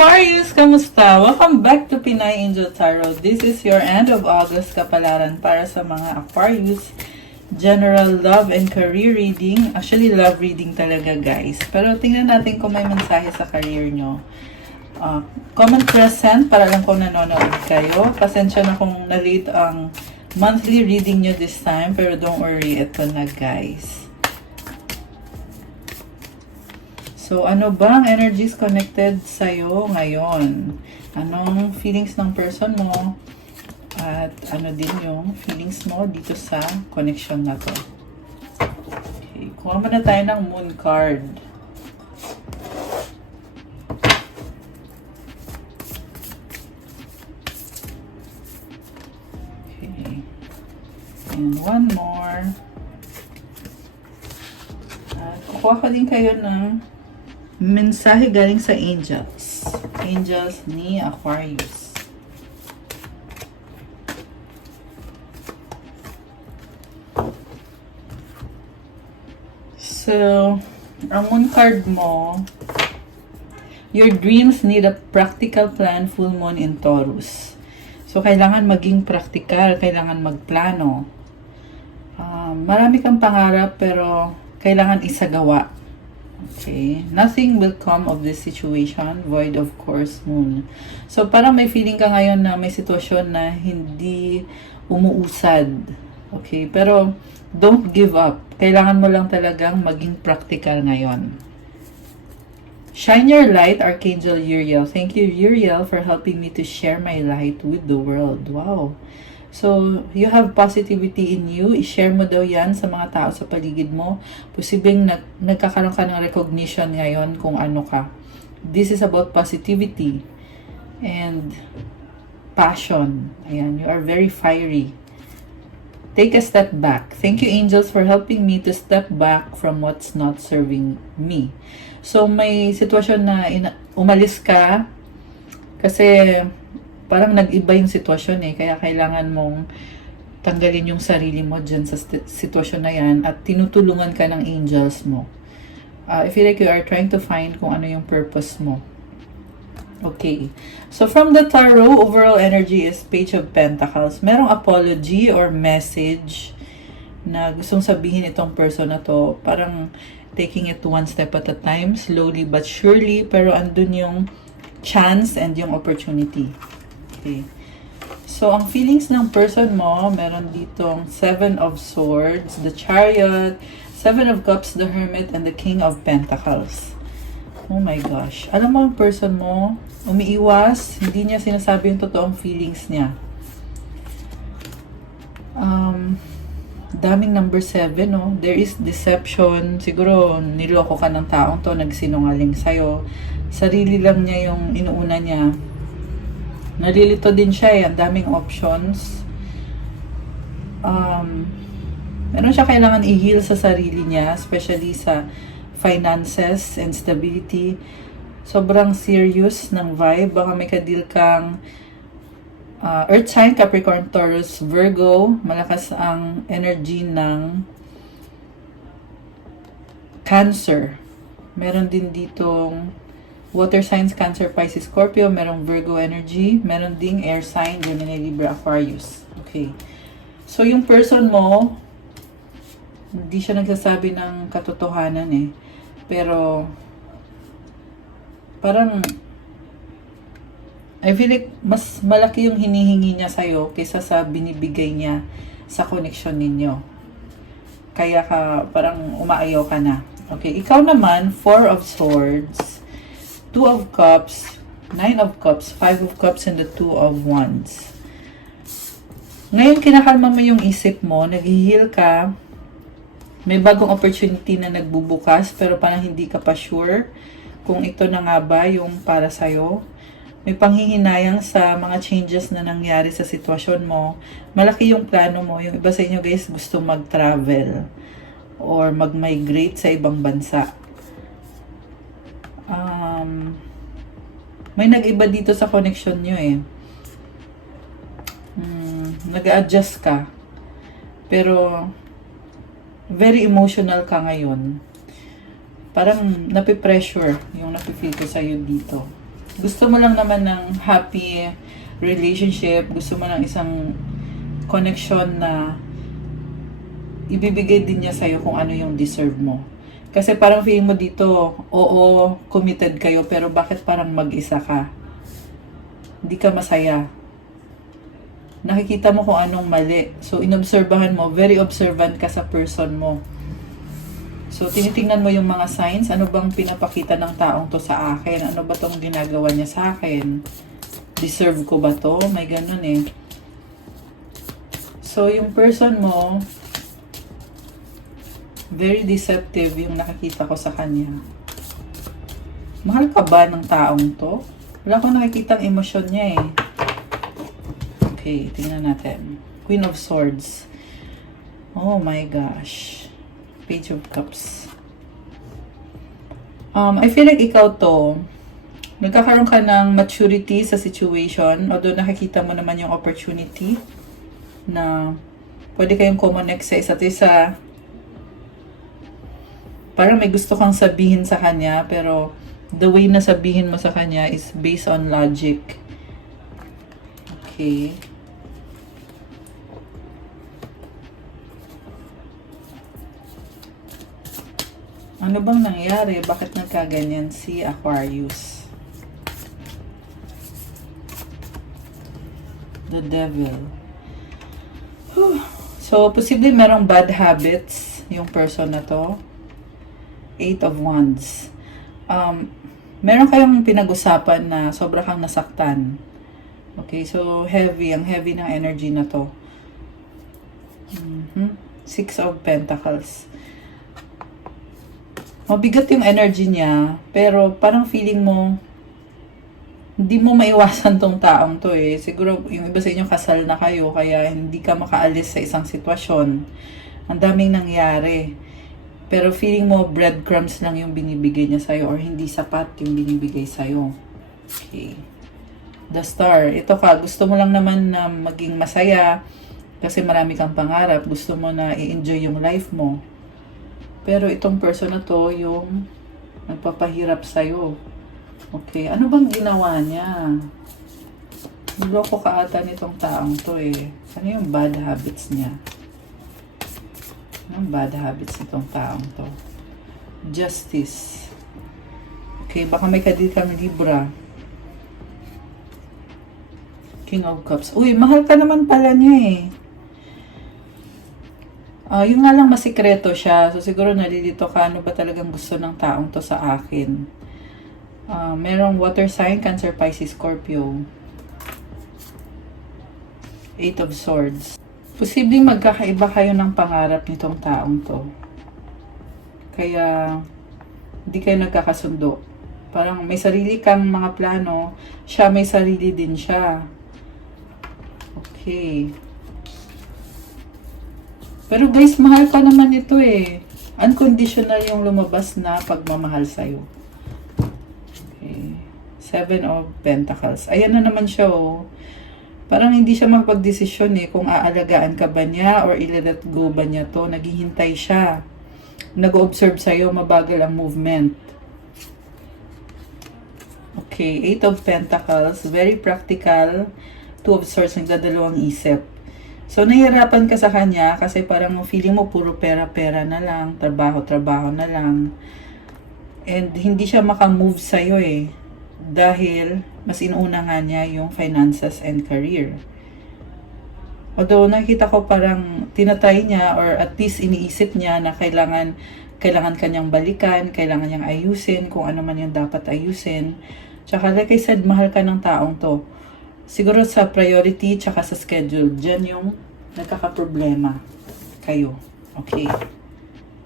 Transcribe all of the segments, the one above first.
Aquarius, kamusta? Welcome back to Pinay Angel Tarot. This is your end of August kapalaran para sa mga Aquarius. General love and career reading. Actually, love reading talaga, guys. Pero tingnan natin kung may mensahe sa career nyo. Comment present para lang kung nanonood kayo. Pasensya na kung na-late ang monthly reading nyo this time. Pero don't worry, ito na, guys. So, ano ba ang energies connected sa'yo ngayon? Anong feelings ng person mo? At ano din yung feelings mo dito sa connection na to? Okay, kuha muna tayo ng moon card. Okay. And one more. At kukuha ko din kayo ng mensahe galing sa angels. Angels ni Aquarius. So, ang moon card mo, your dreams need a practical plan, full moon in Taurus. So, kailangan maging practical, kailangan magplano. Marami kang pangarap pero kailangan isagawa. Okay, nothing will come of this situation, void of course moon. So parang may feeling ka ngayon na may sitwasyon na hindi umuusad. Okay, pero don't give up. Kailangan mo lang talagang maging practical ngayon. Shine your light, Archangel Uriel. Thank you, Uriel, for helping me to share my light with the world. Wow. So, you have positivity in you. I-share mo daw yan sa mga tao sa paligid mo. Posibleng nagkakaroon ka ng recognition ngayon kung ano ka. This is about positivity and passion. Ayan, you are very fiery. Take a step back. Thank you, angels, for helping me to step back from what's not serving me. So, may sitwasyon na umalis ka kasi parang nag-iba yung sitwasyon kaya kailangan mong tanggalin yung sarili mo dyan sa sitwasyon na yan at tinutulungan ka ng angels mo. I feel like you are trying to find kung ano yung purpose mo. Okay. So from the tarot, overall energy is Page of Pentacles. Merong apology or message na gustong sabihin itong person na to. Parang taking it one step at a time, slowly but surely, pero andun yung chance and yung opportunity. Okay. So, ang feelings ng person mo, meron ditong 7 of Swords, the Chariot, 7 of Cups, the Hermit, and the King of Pentacles. Oh my gosh. Alam mo ang person mo, umiiwas, hindi niya sinasabi yung totoong feelings niya. Daming number 7, no? There is deception. Siguro, niloko ka ng taong to, nagsinungaling sa'yo. Sarili lang niya yung inuuna niya. Nalilito din siya ang daming options. Meron siya kailangan i-heal sa sarili niya, especially sa finances and stability. Sobrang serious ng vibe. Baka may kadil kang Earth sign, Capricorn, Taurus, Virgo. Malakas ang energy ng Cancer. Meron din ditong water signs, Cancer, Pisces, Scorpio. Merong Virgo energy. Meron ding air sign, Gemini, Libra, Aquarius. Okay. So, yung person mo, hindi siya nagsasabi ng katotohanan Pero, parang, I feel like mas malaki yung hinihingi niya sa'yo kaysa sa binibigay niya sa connection ninyo. Kaya ka, parang umaayaw ka na. Okay. Ikaw naman, 4 of Swords, 2 of Cups, 9 of Cups, 5 of Cups, and the 2 of Wands. Ngayon, kinakalma mo yung isip mo, nag-heal ka, may bagong opportunity na nagbubukas, pero parang hindi ka pa sure kung ito na nga ba yung para sa'yo. May panghihinayang sa mga changes na nangyari sa sitwasyon mo. Malaki yung plano mo. Yung iba sa inyo, guys, gusto mag-travel or mag-migrate sa ibang bansa. May nag-iba dito sa connection nyo nag-a-adjust ka. Pero, very emotional ka ngayon. Parang napipressure yung napifeel ko sa'yo dito. Gusto mo lang naman ng happy relationship, gusto mo ng isang connection na ibibigay din niya sa'yo kung ano yung deserve mo. Kasi parang feeling mo dito, oo, committed kayo, pero bakit parang mag-isa ka? Hindi ka masaya. Nakikita mo kung anong mali. So, inobserbahan mo, very observant ka sa person mo. So, tinitingnan mo yung mga signs. Ano bang pinapakita ng taong to sa akin? Ano ba tong ginagawa niya sa akin? Deserve ko ba to? May ganun eh. So, yung person mo, very deceptive yung nakikita ko sa kanya. Mahal ka ba ng taong to? Wala akong nakikita ang emosyon niya eh. Okay, tingnan natin. Queen of Swords. Oh my gosh. Page of Cups. I feel like ikaw to, nagkakaroon ka ng maturity sa situation, although nakikita mo naman yung opportunity na pwede kayong connect sa isa't isa. Parang may gusto kang sabihin sa kanya, pero the way na sabihin mo sa kanya is based on logic. Okay. Ano bang nangyari? Bakit nagkaganyan si Aquarius? The Devil. Whew. So, posible merong bad habits yung person na to. Eight of Wands. Meron kayong pinag-usapan na sobra kang nasaktan. Okay, so heavy. Ang heavy ng energy na to. Six of Pentacles. Mabigat yung energy niya, pero parang feeling mo, hindi mo maiwasan tong taong to eh. Siguro yung iba sa inyo kasal na kayo, kaya hindi ka makaalis sa isang sitwasyon. Ang daming nangyari. Pero feeling mo, breadcrumbs lang yung binibigay niya sa'yo or hindi sapat yung binibigay sa'yo. Okay. The Star. Ito ka, gusto mo lang naman na maging masaya kasi marami kang pangarap. Gusto mo na i-enjoy yung life mo. Pero itong person na to, yung nagpapahirap sa'yo. Okay, ano bang ginawa niya? Niloko ka ata nitong taong to eh. Ano yung bad habits niya? Anong bad habits nitong taong to? Justice. Okay, baka may kadil kami Libra. King of Cups. Uy, mahal ka naman pala niya eh. Yung nga lang masikreto siya. So, siguro nalilito ka, ano ba talagang gusto ng taong to sa akin. Merong water sign, Cancer, Pisces, Scorpio. Eight of Swords. Posibleng magkakaiba kayo ng pangarap nitong taong to. Kaya, hindi kayo nagkakasundo. Parang may sarili kang mga plano, siya may sarili din siya. Okay. Pero guys, mahal pa naman ito eh. Unconditional yung lumabas na pagmamahal sa'yo. Okay. Seven of Pentacles. Ayan na naman siya oh. Parang hindi siya makapag-desisyon eh kung aalagaan ka ba niya or i-let go ba niya to. Naghihintay siya. Nag-observe sa'yo, mabagal ang movement. Okay, Eight of Pentacles. Very practical. Two of Swords, nagdadalawang isip. So, nahihirapan ka sa kanya kasi parang feeling mo puro pera-pera na lang, trabaho-trabaho na lang. And hindi siya makamove sa'yo eh. Dahil mas inuuna nga niya yung finances and career. Although nakita ko parang tinatry niya or at least iniisip niya na kailangan kanyang balikan, kailangan niyang ayusin kung ano man yung dapat ayusin. Tsaka like I said, mahal ka ng taong to. Siguro sa priority tsaka sa schedule, dyan yung nagkakaproblema kayo. Okay.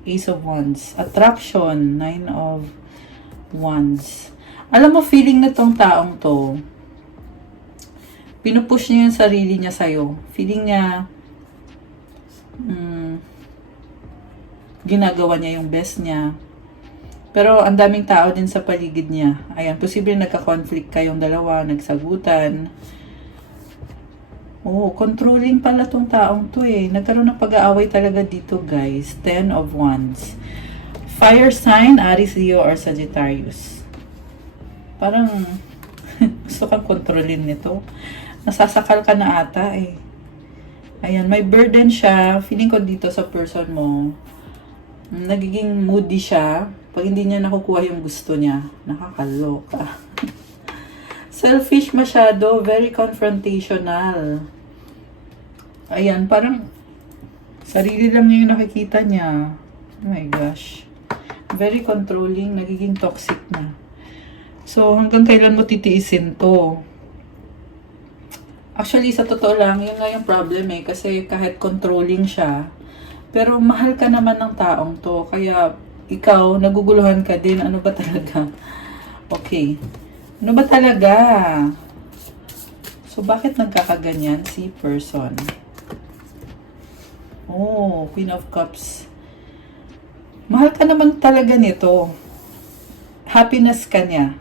Ace of Wands. Attraction. Nine of Wands. Alam mo, feeling na tong taong to, pinupush niya yung sarili niya sa'yo. Feeling niya, ginagawa niya yung best niya. Pero ang daming tao din sa paligid niya. Ayan, posible nagka-conflict kayong dalawa, nagsagutan. Oh, controlling pala tong taong to eh. Nagkaroon ng pag-aaway talaga dito guys. Ten of Wands. Fire sign, Aries, Leo, or Sagittarius. Parang Gusto kang kontrolin nito. Nasasakal ka na ata eh. Ayan, may burden siya. Feeling ko dito sa person mo, nagiging moody siya. Pag hindi niya nakukuha yung gusto niya, nakakaloka. Selfish masyado, very confrontational. Ayan, parang sarili lang niya yung nakikita niya. Oh my gosh. Very controlling, nagiging toxic na. So, hanggang kailan mo titiisin to? Actually, sa totoo lang, yun nga yung problem eh. Kasi kahit controlling siya, pero mahal ka naman ng taong to. Kaya, ikaw, naguguluhan ka din. Ano ba talaga? Okay. Ano ba talaga? So, bakit nagkakaganyan si person? Oh, Queen of Cups. Mahal ka naman talaga nito. Happiness ka niya.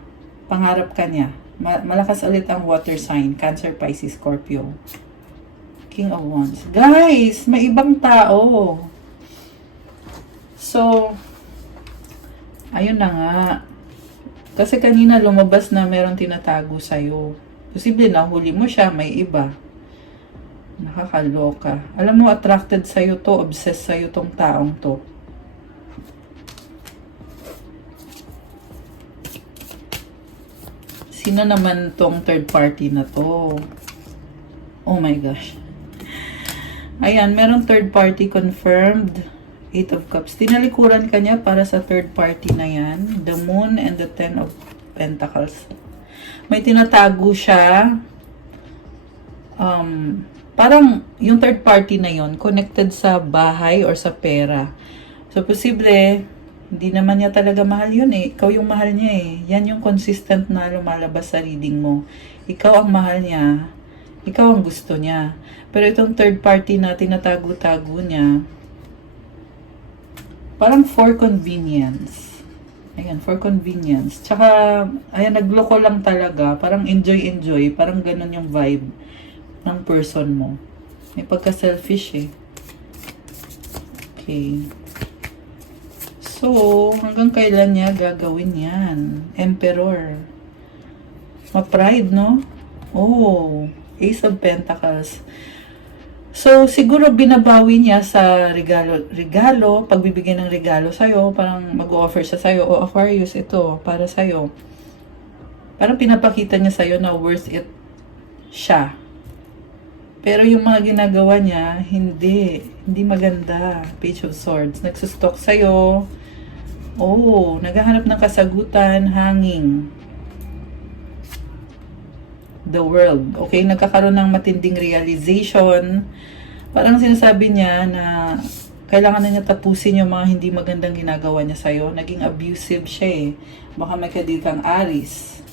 Pangarap ka niya. Malakas ulit ang water sign. Cancer, Pisces, Scorpio. King of Wands. Guys, may ibang tao. So, ayun na nga. Kasi kanina lumabas na meron tinatago sa'yo. Posible nahuli mo siya, may iba. Nakakaloka. Alam mo, attracted sa'yo to, obsessed sa'yo tong taong to. Sino naman tong third party na to? Oh my gosh. Ayan, meron third party confirmed. Eight of Cups. Tinalikuran ka niya para sa third party na yan. The Moon and the Ten of Pentacles. May tinatago siya. Parang yung third party na yon connected sa bahay or sa pera. So, posible, hindi naman niya talaga mahal yun eh. Ikaw yung mahal niya eh. Yan yung consistent na lumalabas sa reading mo. Ikaw ang mahal niya. Ikaw ang gusto niya. Pero itong third party na tinatago-tago niya, parang for convenience. Ayan, for convenience. Tsaka, ayan, nagloko lang talaga. Parang enjoy-enjoy. Parang ganun yung vibe ng person mo. May pagka-selfish eh. Okay. So, hanggang kailan niya gagawin yan? Emperor. Ma-pride, no? Oh, Ace of Pentacles. So, siguro binabawi niya sa regalo, pagbibigay ng regalo sa'yo, parang mag-o-offer siya sa'yo, o Aquarius, ito, para sa'yo. Parang pinapakita niya sa'yo na worth it siya. Pero yung mga ginagawa niya, hindi maganda. Page of Swords. Nagsustalk sa'yo. Oh, naghahanap ng kasagutan, hanging. The World. Okay, nagkakaroon ng matinding realization. Parang sinasabi niya na kailangan na niya tapusin yung mga hindi magandang ginagawa niya sa'yo. Naging abusive siya eh. Baka may kadikang Aries.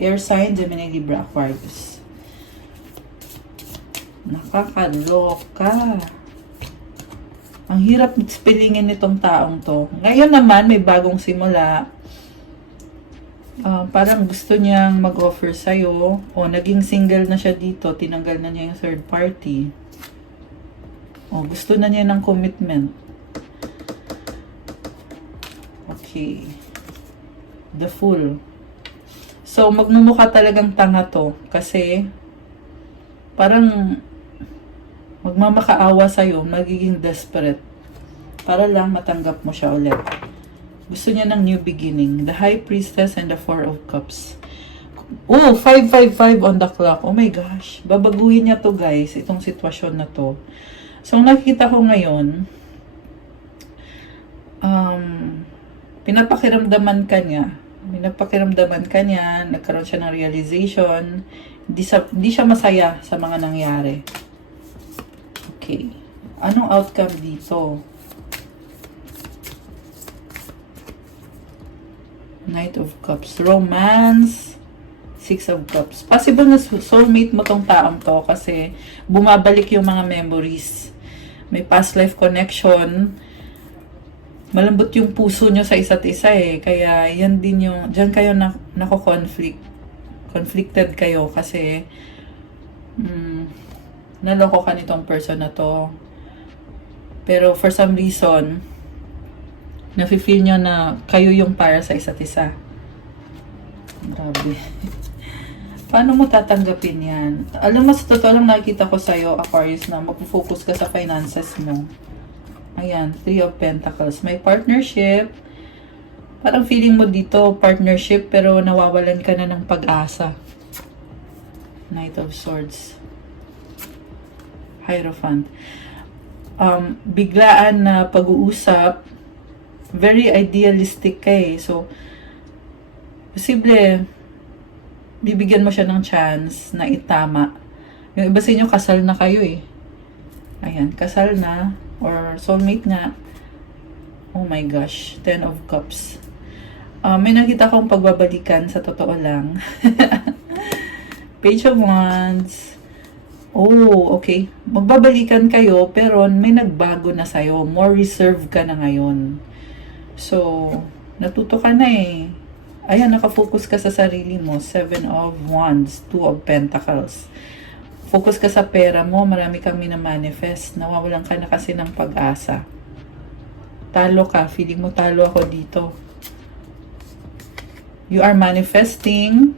Air sign, Gemini, Libra, Aquarius. Nakakaloka. Ang hirap spellingin nitong taong to. Ngayon naman, may bagong simula. Parang gusto niyang mag-offer sa'yo. O, naging single na siya dito. Tinanggal na niya yung third party. O, gusto na niya ng commitment. Okay. The Fool. So, magmumukha talagang tanga to. Kasi, parang magmamakaawa sa'yo, magiging desperate. Para lang matanggap mo siya ulit. Gusto niya ng new beginning. The High Priestess and the Four of Cups. Oh, 555 on the clock. Oh my gosh. Babaguhin niya to guys, itong sitwasyon na to. So, ang nakikita ko ngayon, pinapakiramdaman ka niya. Nagkaroon siya ng realization. Hindi siya masaya sa mga nangyari. Okay. Anong outcome dito? Knight of Cups. Romance. Six of Cups. Possible na soulmate mo tong taong to kasi bumabalik yung mga memories. May past life connection. Malambot yung puso nyo sa isa't isa eh. Kaya yan din yung, dyan kayo nako-conflict. Conflicted kayo kasi naloko ka nitong person na to. Pero for some reason, nafe-feel nyo na kayo yung para sa isa't isa. Grabe. Paano mo tatanggapin yan? Alam mo, sa totoo lang nakikita ko sa'yo, Aquarius, na magpo-focus ka sa finances mo. Ayan, Three of Pentacles. May partnership. Parang feeling mo dito, partnership, pero nawawalan ka na ng pag-asa. Knight of Swords. Hierophant. Biglaan na pag-uusap. Very idealistic ka eh. So, posible, bibigyan mo siya ng chance na itama. Yung iba sa inyo, kasal na kayo eh. Ayan, kasal na. Or soulmate nga. Oh my gosh. 10 of Cups. May nakita akong pagbabalikan sa totoo lang. Page of Wands. Oh, okay. Magbabalikan kayo, pero may nagbago na sa'yo. More reserved ka na ngayon. So, natuto ka na eh. Ayan, nakafocus ka sa sarili mo. 7 of Wands, 2 of Pentacles. Focus ka sa pera mo, marami kang minamanifest. Nawawalan ka na kasi ng pag-asa. Talo ka, feeling mo talo ako dito. You are manifesting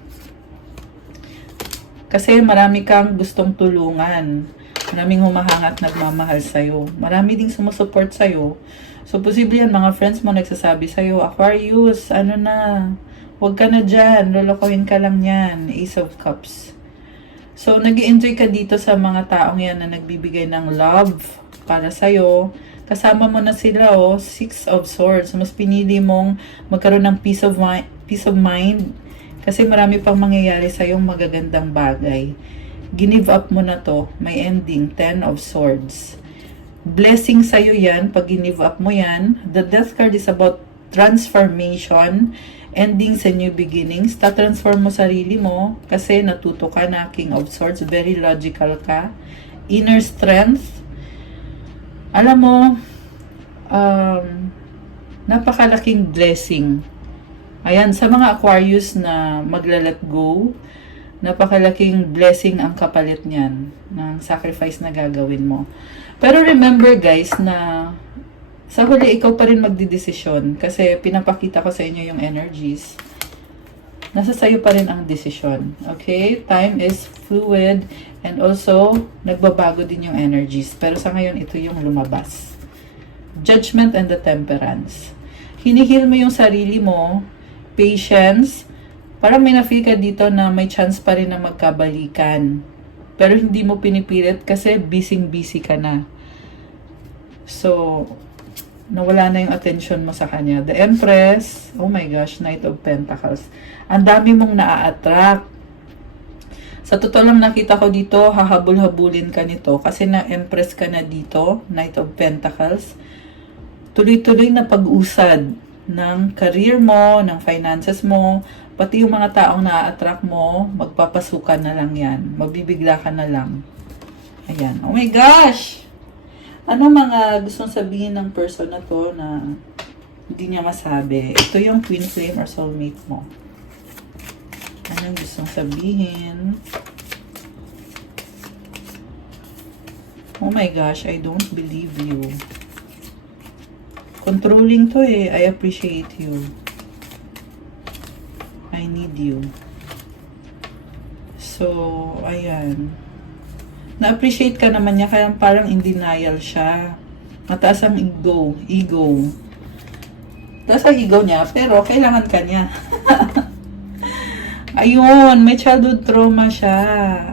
kasi marami kang gustong tulungan. Maraming humahangat nagmamahal sa'yo. Marami ding sumusupport sa'yo. So, posible yan, mga friends mo nagsasabi sa'yo, Aquarius, ano na, huwag ka na dyan, lolokohin ka lang yan. Ace of Cups. So, nag-i-enjoy ka dito sa mga taong yan na nagbibigay ng love para sa'yo. Kasama mo na sila, oh, 6 of Swords. Mas pinili mong magkaroon ng peace of mind kasi marami pang mangyayari sa'yong magagandang bagay. Give up mo na to. May ending. 10 of Swords. Blessing sa'yo yan pag give up mo yan. The Death card is about transformation, endings and new beginnings. Ta-transform mo sarili mo kasi natuto ka na, King of Swords. Very logical ka. Inner strength. Alam mo, napakalaking blessing. Ayan, sa mga Aquarius na magla-let go, napakalaking blessing ang kapalit niyan ng sacrifice na gagawin mo. Pero remember guys na sa huli ikaw pa rin magdidesisyon kasi pinapakita ko sa inyo yung energies. Nasa sayo pa rin ang desisyon. Okay? Time is fluid and also nagbabago din yung energies. Pero sa ngayon ito yung lumabas. Judgment and the Temperance. Hinihil mo yung sarili mo, patience. Parang may na-feel ka dito na may chance pa rin na magkabalikan. Pero hindi mo pinipilit kasi busy ka na. So, nawala na yung attention mo sa kanya. The Empress, oh my gosh, Knight of Pentacles. Ang dami mong naa-attract. Sa totoo lang nakita ko dito, hahabol-habulin ka nito kasi na-empress ka na dito, Knight of Pentacles. Tuloy-tuloy na pag-usad ng career mo, ng finances mo, pati yung mga taong na-attract mo, magpapasukan na lang yan. Mabibigla ka na lang. Ayan. Oh my gosh! Ano mga gustong sabihin ng person na to na hindi niya masabi? Ito yung twin flame or soulmate mo. Anong gustong sabihin? Oh my gosh, I don't believe you. Controlling to eh. I appreciate you. I need you. So, ayan. Na-appreciate ka naman niya, kaya parang in denial siya. Mataas ang ego. Mataas ang ego niya, pero kailangan ka niya. Ayun, may childhood trauma siya.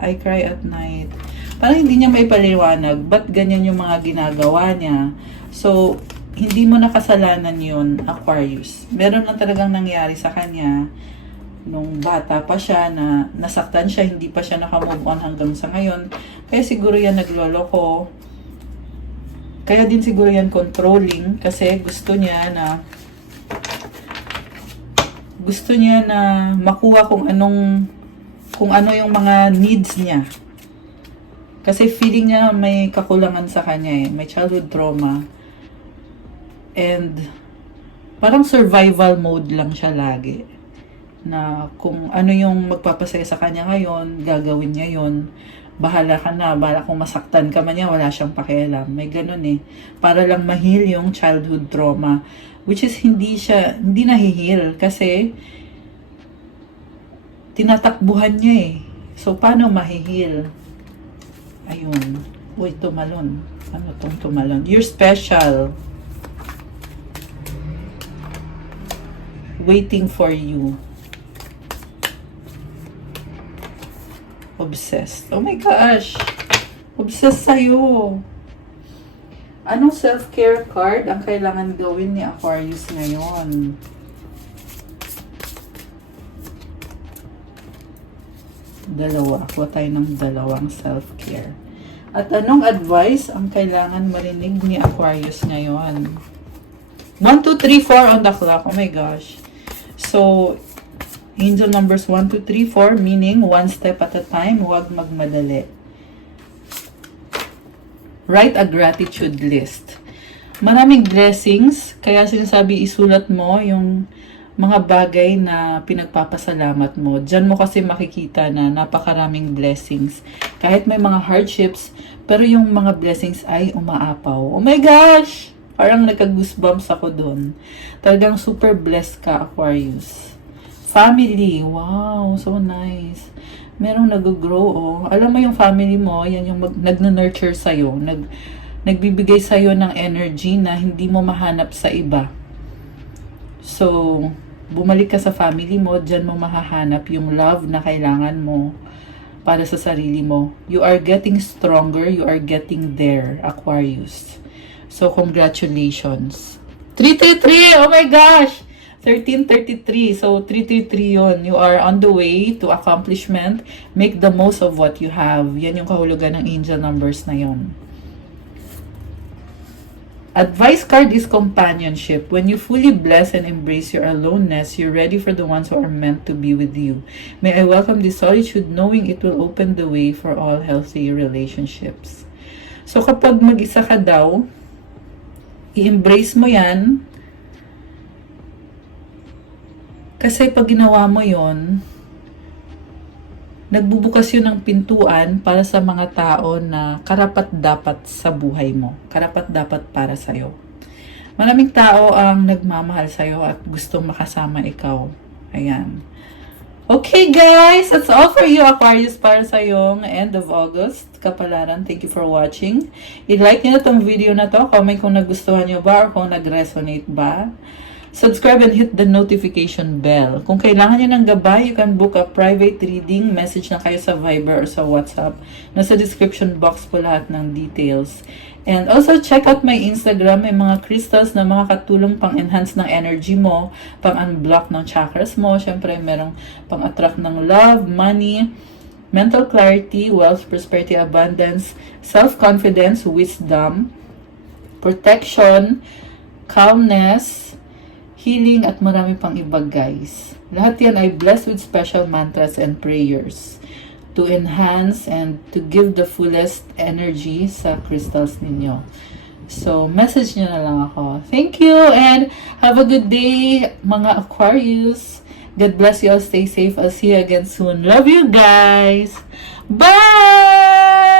I cry at night. Parang hindi niya may paliwanag, ba't ganyan yung mga ginagawa niya. So, hindi mo nakasalanan yun, Aquarius. Meron na talagang nangyari sa kanya nung bata pa siya na nasaktan siya, hindi pa siya nakamove on hanggang sa ngayon. Kaya siguro yan nagloloko. Kaya din siguro yan controlling kasi gusto niya na makuha kung ano yung mga needs niya. Kasi feeling niya may kakulangan sa kanya eh. May childhood trauma. And parang survival mode lang siya lagi. Na kung ano yung magpapasaya sa kanya ngayon, gagawin niya yun. Bahala ka na, bahala kung masaktan ka man niya, wala siyang pakialam. May ganun eh. Para lang ma-heal yung childhood trauma. Which is hindi na-heal kasi tinatakbuhan niya eh. So, paano mahihil? Ayun. Uy, tumalon. Ano tong tumalon? You're special. Waiting for you. Obsessed. Oh my gosh. Obsessed sa'yo. Anong self-care card ang kailangan gawin ni Aquarius ngayon? Dalawa. Kuha tayo ng dalawang self-care. At anong advice ang kailangan marinig ni Aquarius ngayon? 1, 2, 3, 4 on the clock. Oh my gosh. So, angel numbers 1, 2, 3, 4, meaning one step at a time, huwag magmadali. Write a gratitude list. Maraming blessings, kaya sinasabi isulat mo yung mga bagay na pinagpapasalamat mo. Diyan mo kasi makikita na napakaraming blessings. Kahit may mga hardships, pero yung mga blessings ay umaapaw. Oh my gosh! Parang nagka-goosebumps ako dun. Talagang super blessed ka, Aquarius. Family. Wow, so nice. Merong nag-grow, oh. Alam mo yung family mo, yan yung nag-nurture sa'yo. Nagbibigay sa'yo ng energy na hindi mo mahanap sa iba. So, bumalik ka sa family mo, dyan mo mahahanap yung love na kailangan mo para sa sarili mo. You are getting stronger, you are getting there, Aquarius. So, congratulations. 333! Oh my gosh! 1333. So, 333 yun. You are on the way to accomplishment. Make the most of what you have. Yan yung kahulugan ng angel numbers na yun. Advice card is companionship. When you fully bless and embrace your aloneness, you're ready for the ones who are meant to be with you. May I welcome this solitude knowing it will open the way for all healthy relationships. So, kapag mag-isa ka daw, i-embrace mo yan. Kasi pag ginawa mo yon, nagbubukas yun ng pintuan para sa mga tao na karapat-dapat sa buhay mo. Karapat-dapat para sa'yo. Maraming tao ang nagmamahal sa'yo at gustong makasama ikaw. Ayan. Okay guys, that's all for you, Aquarius, para sa yung end of August. Kapalaran, thank you for watching. I-like nyo na tong video na to. Comment kung nagustuhan nyo ba or kung nag-resonate ba. Subscribe and hit the notification bell. Kung kailangan nyo ng gabay, you can book a private reading. Message na kayo sa Viber or sa WhatsApp. Nasa description box po lahat ng details. And also, check out my Instagram. May mga crystals na mga katulong pang-enhance ng energy mo, pang-unblock ng chakras mo. Siyempre, merong pang-attract ng love, money, mental clarity, wealth, prosperity, abundance, self-confidence, wisdom, protection, calmness, healing, at marami pang iba, guys. Lahat yan ay blessed with special mantras and prayers to enhance and to give the fullest energy sa crystals ninyo. So, message nyo na lang ako. Thank you and have a good day, mga Aquarius. God bless you all. Stay safe. I'll see you again soon. Love you guys. Bye!